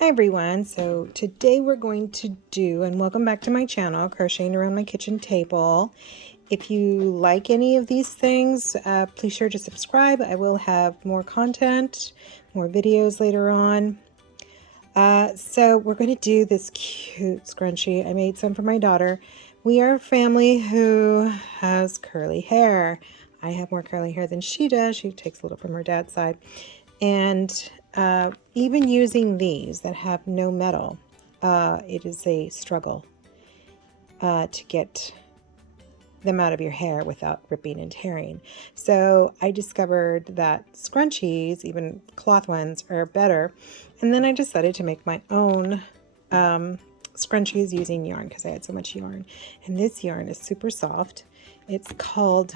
Hi everyone, so today we're going to do, and welcome back to my channel, Crocheting Around My Kitchen Table. If you like any of these things, please sure to subscribe. I will have more content, more videos later on. So we're going to do this cute scrunchie. I made some for my daughter. We are a family who has curly hair. I have more curly hair than she does. She takes a little from her dad's side. And even using these that have no metal, it is a struggle to get them out of your hair without ripping and tearing. So I discovered that scrunchies, even cloth ones, are better. And then I decided to make my own scrunchies using yarn because I had so much yarn. And this yarn is super soft. It's called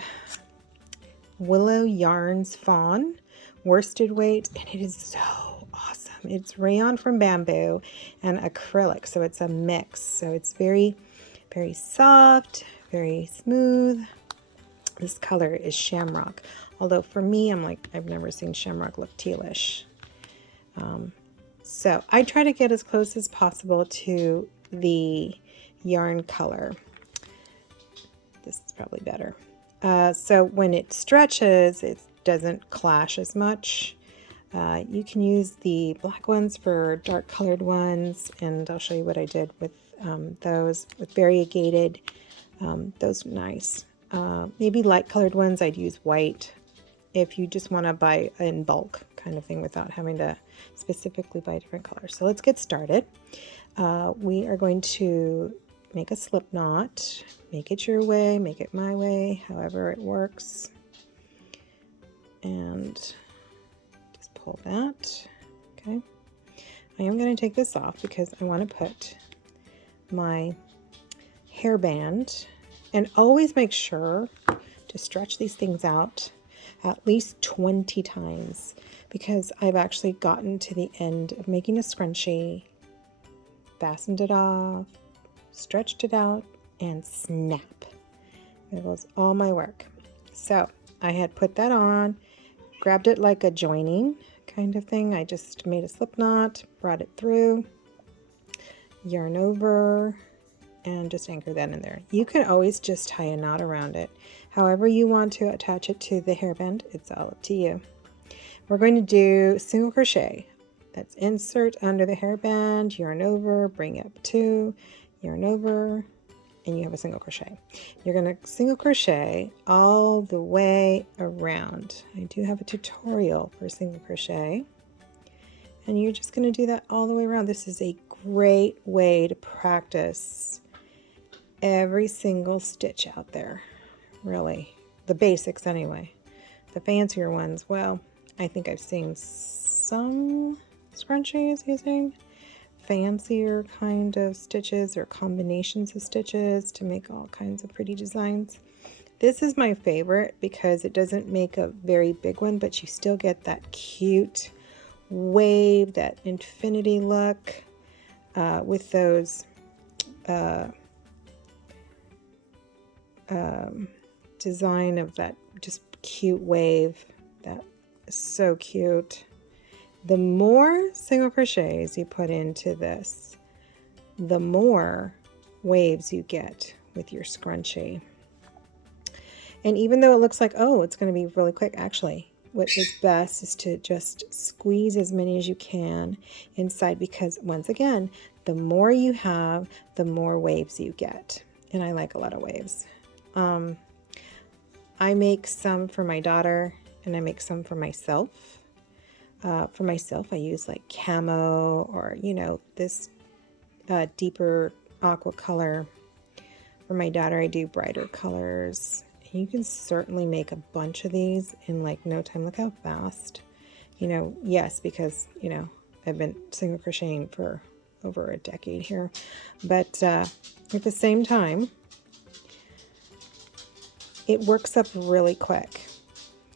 Willow Yarns Fawn worsted weight, and it is so awesome. It's rayon from bamboo and acrylic, so it's a mix. So it's very, very soft, very smooth. This color is shamrock, although for me, I'm like, I've never seen shamrock look tealish. So I try to get as close as possible to the yarn color. This is probably better. So when it stretches, it doesn't clash as much. You can use the black ones for dark colored ones, and I'll show you what I did with those with variegated. Those are nice. Maybe light colored ones, I'd use white if you just want to buy in bulk kind of thing without having to specifically buy different colors. So let's get started. We are going to make a slip knot. Make it your way, make it my way, however it works. And just pull that. Okay. I am going to take this off because I want to put my hairband, and always make sure to stretch these things out at least 20 times, because I've actually gotten to the end of making a scrunchie, fastened it off, stretched it out, and snap. There goes all my work. So I had put that on, grabbed it like a joining kind of thing. I just made a slip knot, brought it through, yarn over, and just anchor that in there. You can always just tie a knot around it. However you want to attach it to the hairband, it's all up to you. We're going to do single crochet. That's insert under the hairband, yarn over, bring up 2, yarn over, and you have a single crochet. You're going to single crochet all the way around. I do have a tutorial for single crochet, and you're just going to do that all the way around. This is a great way to practice every single stitch out there, really. The basics anyway. The fancier ones, well, I think I've seen some scrunchies using fancier kind of stitches or combinations of stitches to make all kinds of pretty designs. This is my favorite because it doesn't make a very big one, but you still get that cute wave, that infinity look with those design of that just cute wave. That is so cute. The more single crochets you put into this, the more waves you get with your scrunchie. And even though it looks like, oh, it's going to be really quick, actually, what is best is to just squeeze as many as you can inside, because once again, the more you have, the more waves you get. And I like a lot of waves. I make some for my daughter, and I make some for myself. For myself, I use like camo or, you know, this deeper aqua color. For my daughter, I do brighter colors. And you can certainly make a bunch of these in like no time. Look how fast. You know, yes, because, you know, I've been single crocheting for over a decade here. But at the same time, it works up really quick.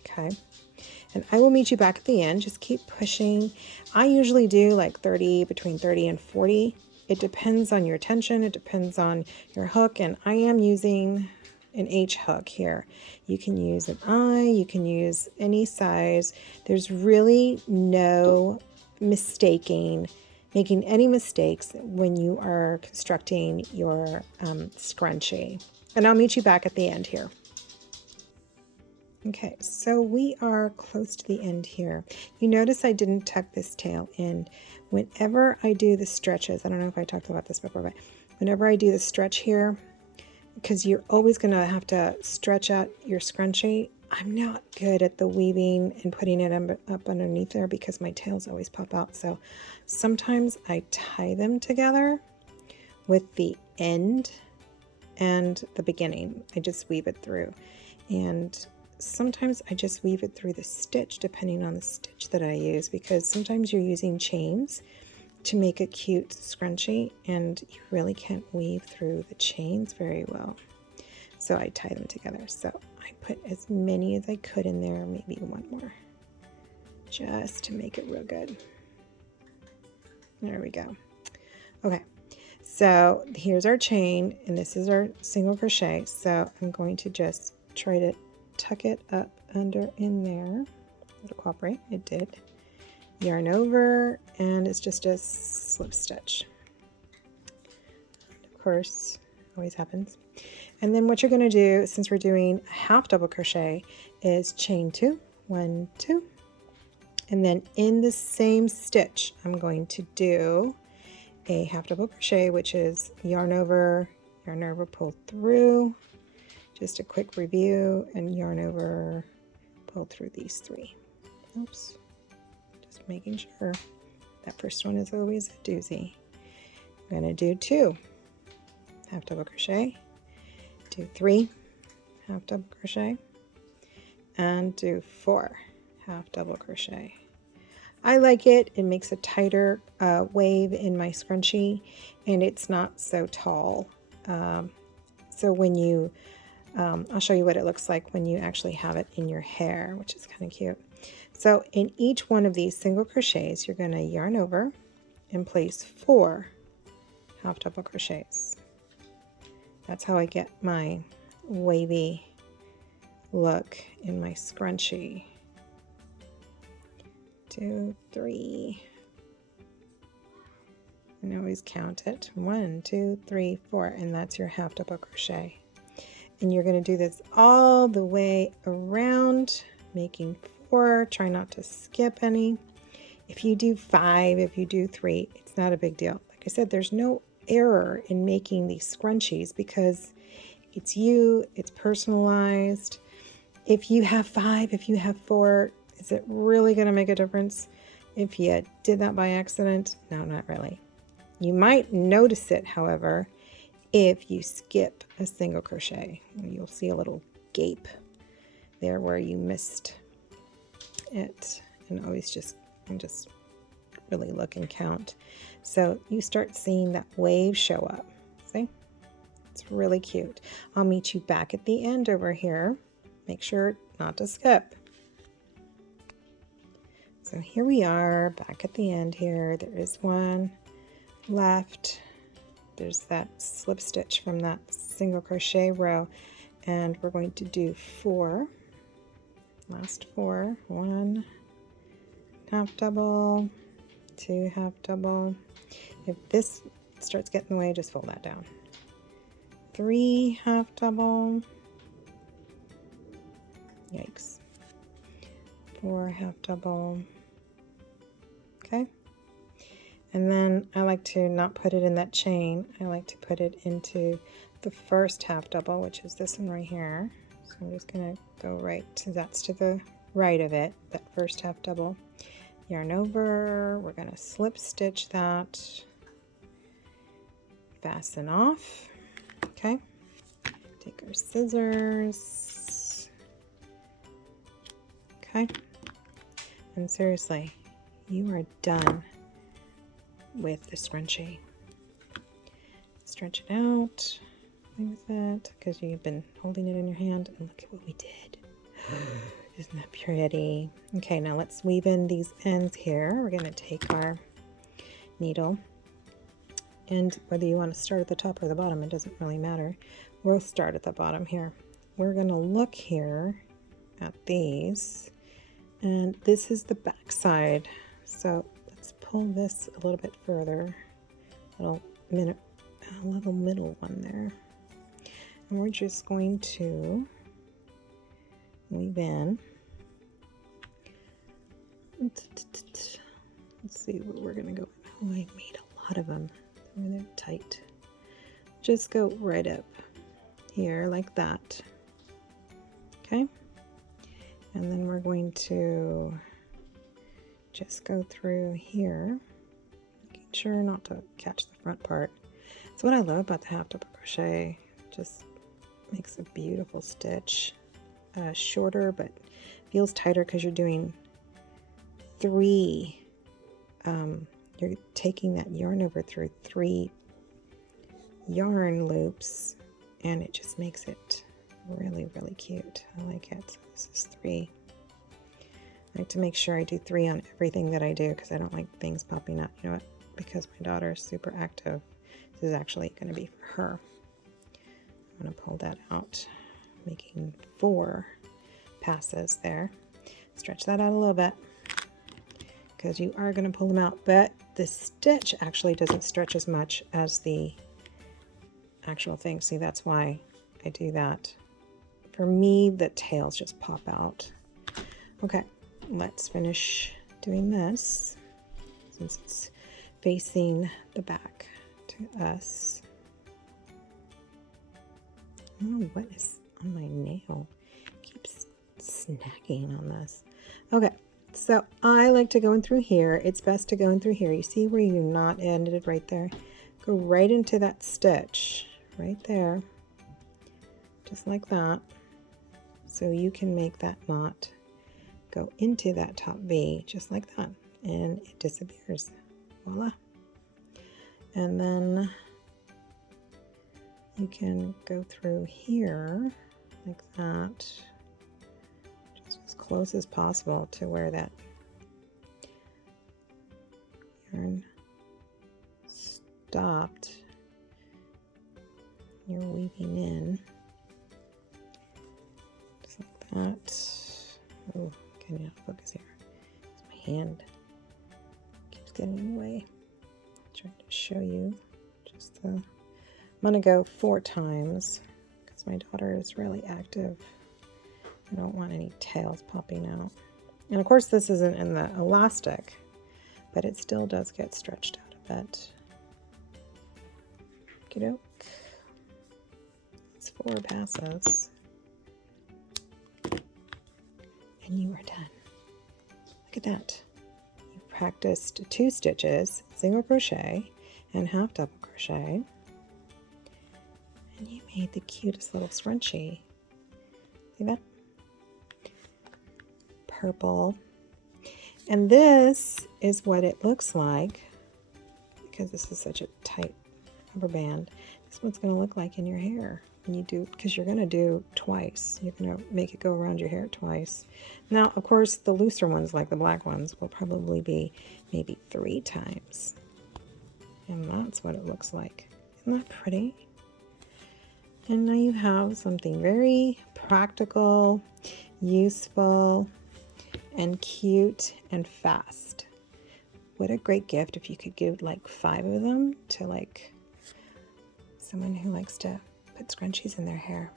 Okay. And I will meet you back at the end. Just keep pushing. I usually do like between 30 and 40. It depends on your tension. It depends on your hook. And I am using an H hook here. You can use an I, you can use any size. There's really no mistaking making any mistakes when you are constructing your scrunchie. And I'll meet you back at the end here. Okay, so we are close to the end here. You notice I didn't tuck this tail in. Whenever I do the stretches, I don't know if I talked about this before, but whenever I do the stretch here, because you're always going to have to stretch out your scrunchie, I'm not good at the weaving and putting it up underneath there because my tails always pop out. So sometimes I tie them together with the end and the beginning. I just weave it through. And sometimes I just weave it through the stitch depending on the stitch that I use, because sometimes you're using chains to make a cute scrunchie and you really can't weave through the chains very well. So I tie them together. So I put as many as I could in there, maybe one more, just to make it real good. There we go. Okay, so here's our chain and this is our single crochet. So I'm going to just try to tuck it up under in there. It'll cooperate. It did. Yarn over, and it's just a slip stitch. Of course, always happens. And then what you're going to do, since we're doing a half double crochet, is chain 2, 1, 2, and then in the same stitch I'm going to do a half double crochet, which is yarn over, pull through. Just a quick review, and yarn over, pull through these 3. Oops, just making sure. That first one is always a doozy. I'm going to do 2 half double crochet, do 3 half double crochet, and do 4 half double crochet. I like it. It makes a tighter wave in my scrunchie, and it's not so tall. So when you I'll show you what it looks like when you actually have it in your hair, which is kind of cute. So in each one of these single crochets, you're going to yarn over and place 4 half double crochets. That's how I get my wavy look in my scrunchie. 2, 3. And always count it. 1, 2, 3, 4, and that's your half double crochet. And you're going to do this all the way around, making 4. Try not to skip any. If you do 5, if you do 3, it's not a big deal. Like I said, there's no error in making these scrunchies because it's you, it's personalized. If you have 5, if you have 4, is it really going to make a difference? If you did that by accident, no, not really. You might notice it, however, if you skip a single crochet. You'll see a little gape there where you missed it, and always just really look and count. So you start seeing that wave show up. See? It's really cute. I'll meet you back at the end over here. Make sure not to skip. So here we are back at the end here. There is one left. There's that slip stitch from that single crochet row, and we're going to do 4, last 4, 1 half double, 2 half double. If this starts getting in the way, just fold that down. 3 half double, yikes, 4 half double, okay. And then I like to not put it in that chain. I like to put it into the first half double, which is this one right here. So I'm just going to go right to that's to the right of it, that first half double. Yarn over, we're going to slip stitch that, fasten off, okay. Take our scissors, okay. And seriously, you are done with the scrunchie. Stretch it out, play with it, because you've been holding it in your hand, and look at what we did. Isn't that pretty? Okay, now let's weave in these ends here. We're going to take our needle, and whether you want to start at the top or the bottom, it doesn't really matter. We'll start at the bottom here. We're going to look here at these, and this is the back side. So let's pull this a little bit further, a little middle one there. And we're just going to weave in. Let's see where we're going to go. Oh, I made a lot of them. They're tight. Just go right up here like that. Okay. And then we're going to just go through here, making sure not to catch the front part. That's what I love about the half double crochet. Just makes a beautiful stitch. Shorter, but feels tighter because you're doing three. You're taking that yarn over through 3 yarn loops, and it just makes it really, really cute. I like it. So this is 3. I like to make sure I do 3 on everything that I do because I don't like things popping up. You know what? Because my daughter is super active, this is actually going to be for her. I'm going to pull that out, making 4 passes there. Stretch that out a little bit because you are going to pull them out, but the stitch actually doesn't stretch as much as the actual thing. See, that's why I do that. For me, the tails just pop out. Okay, let's finish doing this since it's facing the back to us. I don't know what is on my nail. It keeps snagging on this. Okay, so I like to go in through here. It's best to go in through here. You see where you knot ended right there? Go right into that stitch right there, just like that. So you can make that knot go into that top V just like that, and it disappears. Voila. And then you can go through here like that, just as close as possible to where that yarn stopped. You're weaving in just like that. Oh, getting out of focus here. My hand keeps getting in the way. Trying to show you just the. I'm gonna go 4 times because my daughter is really active. I don't want any tails popping out. And of course, this isn't in the elastic, but it still does get stretched out a bit. Okey-doke. It's 4 passes. And you are done. Look at that. You practiced 2 stitches, single crochet, and half double crochet. And you made the cutest little scrunchie. See that? Purple. And this is what it looks like, because this is such a tight rubber band. This is what it's going to look like in your hair when you do, because you're going to do twice. You're going to make it go around your hair twice. Now, of course, the looser ones, like the black ones, will probably be maybe 3 times. And that's what it looks like. Isn't that pretty? And now you have something very practical, useful, and cute and fast. What a great gift if you could give like 5 of them to like someone who likes to put scrunchies in their hair.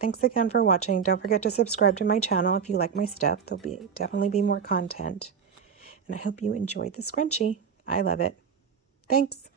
Thanks again for watching. Don't forget to subscribe to my channel if you like my stuff. There'll definitely be more content. And I hope you enjoyed the scrunchie. I love it. Thanks.